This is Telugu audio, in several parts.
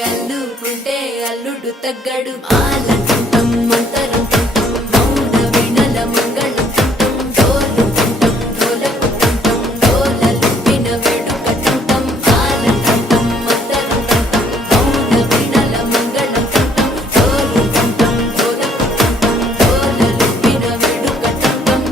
అల్లుకుంటే అల్లుడు తగ్గడు ఆలంటుంటం మంతరంటుంటం మౌన వినల మంగళంటుంటం డోలుకుంటం డోలకుంటుంటం డోలలుంపిన వేడుకటుంటం ఆలంటుంటం మంతరంటుంటం మౌన వినల మంగళంటుంటం డోలుకుంటం డోలకుంటుంటం డోలలుంపిన వేడుకటుంటం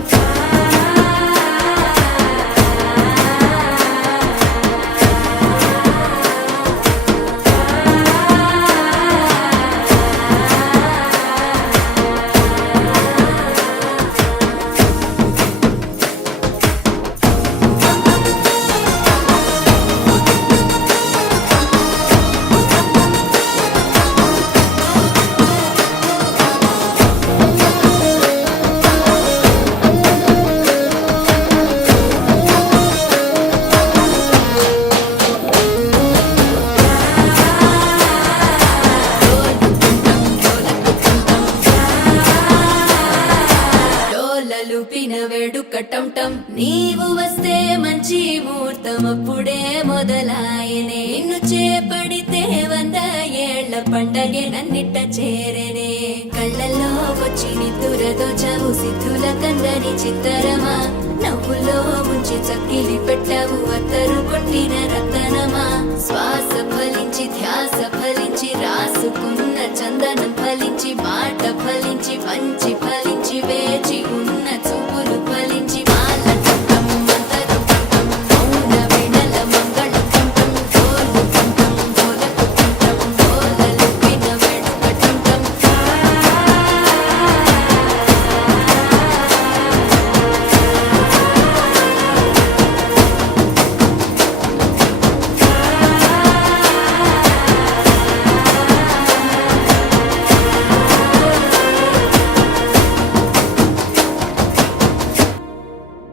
లూపిన వేడుకటంటం నీవు వస్తే మంచి ముహూర్తం అప్పుడే మొదలాయనే నిన్ను చేపడితే 100 ఏళ్ల పండగే నన్నిట్ట చేరేనే కళ్ళల్లో వచ్చి నిద్దురదోచావు సిద్ధుల కందని చిత్తరమా నవ్వులో ముంచి చక్కిలి పెట్టావు అత్తరు కొట్టిన రతనమా శ్వాస ఫలించి ధ్యాస